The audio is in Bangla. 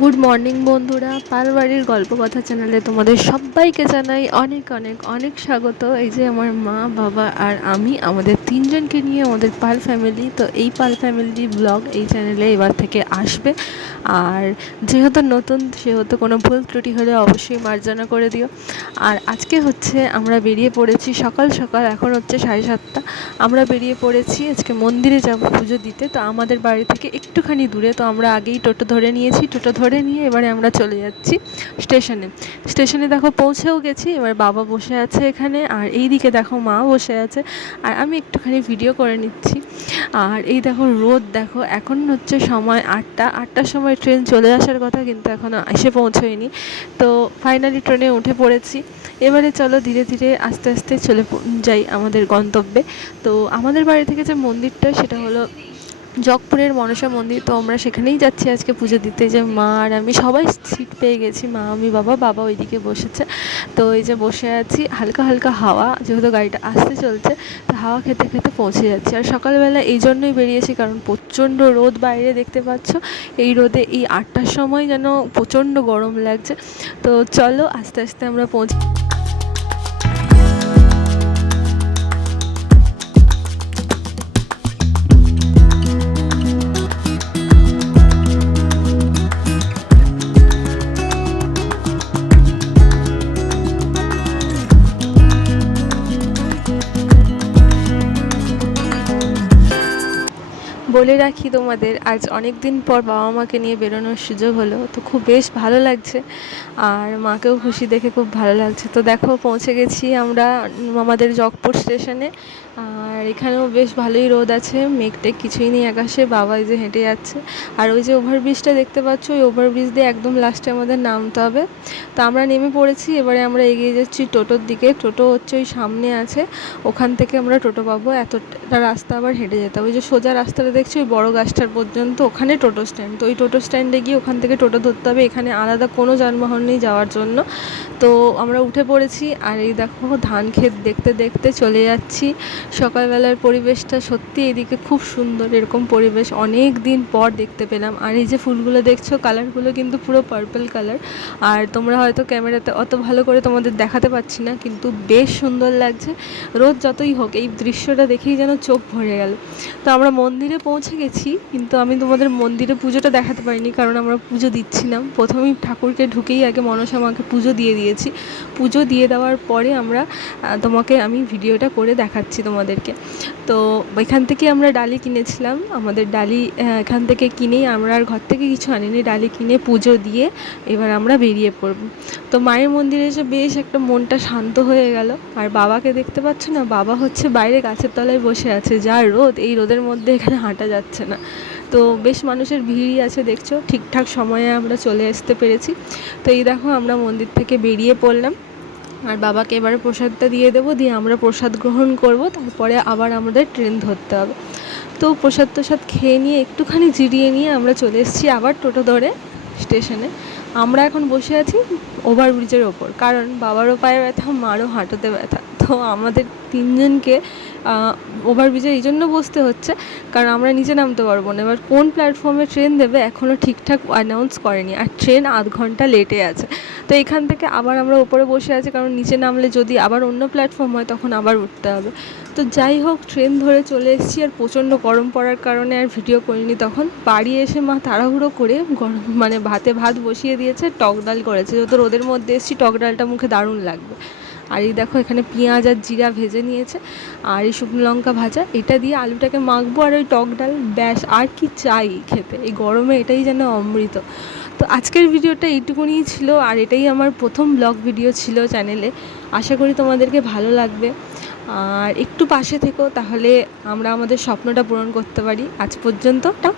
গুড মর্নিং বন্ধুরা, পালবাড়ির গল্প কথা চ্যানেলে তোমাদের সবাইকে জানাই অনেক অনেক অনেক স্বাগত। এই যে আমার মা, বাবা আর আমি, আমাদের তিনজনকে নিয়ে আমাদের পাল ফ্যামিলি। তো এই পাল ফ্যামিলি ব্লগ এই চ্যানেলে এবার থেকে আসবে। আর যেহেতু নতুন, সেহেতু কোনো ভুল ত্রুটি হলে অবশ্যই মার্জনা করে দিও। আর আজকে হচ্ছে আমরা বেরিয়ে পড়েছি সকাল সকাল, এখন হচ্ছে 7:30। আমরা বেরিয়ে পড়েছি আজকে মন্দিরে যাব পুজো দিতে। তো আমাদের বাড়ি থেকে একটুখানি দূরে, তো আমরা আগেই টোটো ধরে নিয়েছি। টোটো ধরে নিয়ে এবারে আমরা চলে যাচ্ছি স্টেশনে। দেখো পৌঁছেও গেছি। এবার বাবা বসে আছে এখানে, আর এই দিকে দেখো মা বসে আছে, আর আমি একটুখানি ভিডিও করে নিচ্ছি। আর এই দেখো রোদ, দেখো এখন হচ্ছে সময় 8টার সময় ট্রেন চলে আসার কথা, কিন্তু এখনও এসে পৌঁছোয়নি। তো ফাইনালি ট্রেনে উঠে পড়েছি। এবারে চলো ধীরে ধীরে আস্তে আস্তে চলে যাই আমাদের গন্তব্যে। তো আমাদের বাড়ি থেকে যে মন্দিরটা, সেটা হলো জগপুরের মনসা মন্দির। তো আমরা সেখানেই যাচ্ছি আজকে পুজো দিতে। যে মা আর আমি সবাই সিট পেয়ে গেছি, মা, আমি, বাবা ওইদিকে বসেছে। তো এই যে বসে আছি, হালকা হালকা হাওয়া, যেহেতু গাড়িটা আসতে চলছে, তো হাওয়া খেতে খেতে পৌঁছে যাচ্ছি। আর সকালবেলা এই জন্যই বেরিয়েছি, কারণ প্রচণ্ড রোদ বাইরে, দেখতে পাচ্ছ। এই রোদে এই 8টার সময় যেন প্রচণ্ড গরম লাগছে। তো চলো আস্তে আস্তে আমরা পৌঁছে। বলে রাখি তোমাদের, আজ অনেক দিন পর বাবা মাকে নিয়ে বেরোনোর সুযোগ হলো, তো খুব বেশ ভালো লাগছে। আর মাকেও খুশি দেখে খুব ভালো লাগছে। তো দেখো পৌঁছে গেছি আমরা আমাদের জগপুর স্টেশনে। আর এখানেও বেশ ভালোই রোদ আছে, মেঘ-টেঘ কিছুই নেই আকাশে। বাবা এই যে হেঁটে যাচ্ছে। আর ওই যে ওভারব্রিজটা দেখতে পাচ্ছ, ওই ওভারব্রিজ দিয়ে একদম লাস্টে আমাদের নামতে হবে। তো আমরা নেমে পড়েছি। এবারে আমরা এগিয়ে যাচ্ছি টোটোর দিকে। টোটো হচ্ছে ওই সামনে আছে, ওখান থেকে আমরা টোটো পাবো। এতটা রাস্তা আবার হেঁটে যেতে হবে। ওই যে সোজা রাস্তাটা দেখছি ওই বড় গাছটার পর্যন্ত, ওখানে টোটো স্ট্যান্ড। তো ওই টোটো স্ট্যান্ডে গিয়ে ওখান থেকে টোটো ধরতে হবে। এখানে আলাদা কোনো যানবাহন নেই যাওয়ার জন্য। তো আমরা উঠে পড়েছি। আর এই দেখো ধান ক্ষেত দেখতে দেখতে চলে যাচ্ছি। সকালবেলার পরিবেশটা সত্যি এদিকে খুব সুন্দর, এরকম পরিবেশ অনেক দিন পর দেখতে পেলাম। আর এই যে ফুলগুলো দেখছো, কালারগুলো কিন্তু পুরো পার্পল কালার। আর তোমরা হয়তো ক্যামেরাতে অত ভালো করে তোমাদের দেখাতে পারছি না, কিন্তু বেশ সুন্দর লাগছে। রোদ যতই হোক, এই দৃশ্যটা দেখেই যেন চোখ ভরে গেল। তো আমরা মন্দিরে পৌঁছে গেছি, কিন্তু আমি তোমাদের মন্দিরে পুজোটা দেখাতে পারিনি, কারণ আমরা পুজো দিচ্ছিলাম। প্রথমেই ঠাকুরকে ঢুকেই আগে মনসা মাকে পুজো দিয়ে দিয়েছি। পুজো দিয়ে দেওয়ার পরে আমরা তোমাকে আমি ভিডিওটা করে দেখাচ্ছি তোমাদেরকে। তো এখান থেকে আমরা ডালি কিনেছিলাম। আমাদের ডালি এখান থেকে কিনেই, আমরা আর ঘর থেকে কিছু আনিনি, ডালি কিনে পুজো দিয়ে এবার আমরা বেরিয়ে পড়ব। তো মায়ের মন্দিরে এসে বেশ একটা মনটা শান্ত হয়ে গেল। আর বাবাকে দেখতে পাচ্ছ না, বাবা হচ্ছে বাইরে গাছের তলায় বসে আছে। যা রোদ, এই রোদের মধ্যে এখানে হাঁটা যাচ্ছে না। তো বেশ মানুষের ভিড়ই আছে দেখছো। ঠিকঠাক সময়ে আমরা চলে আসতে পেরেছি। তো এই দেখো আমরা মন্দির থেকে বেরিয়ে পড়লাম। আর বাবাকে এবারে প্রসাদটা দিয়ে দেবো, দিয়ে আমরা প্রসাদ গ্রহণ করব। তারপরে আবার আমাদের ট্রেন ধরতে হবে। তো প্রসাদ খেয়ে নিয়ে একটুখানি জিরিয়ে নিয়ে আমরা চলে এসেছি আবার টোটো ধরে স্টেশনে। আমরা এখন বসে আছি ওভারব্রিজের ওপর, কারণ বাবারও পায়ে ব্যথা, মারও হাঁটুতে ব্যথা। তো আমাদের তিনজনকে ওভারব্রিজে এই জন্য বসতে হচ্ছে, কারণ আমরা নিচে নামতে পারবো না। এবার কোন প্ল্যাটফর্মে ট্রেন দেবে এখনও ঠিকঠাক অ্যানাউন্স করেনি, আর ট্রেন আধ ঘন্টা লেটে আছে। তো এখান থেকে আবার আমরা ওপরে বসে আছি, কারণ নিচে নামলে যদি আবার অন্য প্ল্যাটফর্ম হয় তখন আবার উঠতে হবে। তো যাই হোক, ট্রেন ধরে চলে এসেছি। আর প্রচণ্ড গরম পড়ার কারণে আর ভিডিও করিনি তখন। বাড়ি এসে মা তাড়াহুড়ো করে গরম ভাত বসিয়ে দিয়েছে, টক ডাল করেছে। যেহেতু রোদের মধ্যে এসেছি, টক ডালটা মুখে দারুণ লাগবে। আর এই দেখো এখানে পেঁয়াজ আর জিরা ভেজে নিয়েছে, আর এই শুকনো লঙ্কা ভাজা, এটা দিয়ে আলুটাকে মাখবো, আর ওই টক ডাল, ব্যাস। আর কি চাই খেতে এই গরমে, এটাই যেন অমৃত। তো আজকের ভিডিওটা এইটুকুনিই ছিল, আর এটাই আমার প্রথম ব্লগ ভিডিও ছিল চ্যানেলে। আশা করি তোমাদেরকে ভালো লাগবে। আর একটু পাশে থেকো, তাহলে আমরা আমাদের স্বপ্নটা পূরণ করতে পারি। আজ পর্যন্ত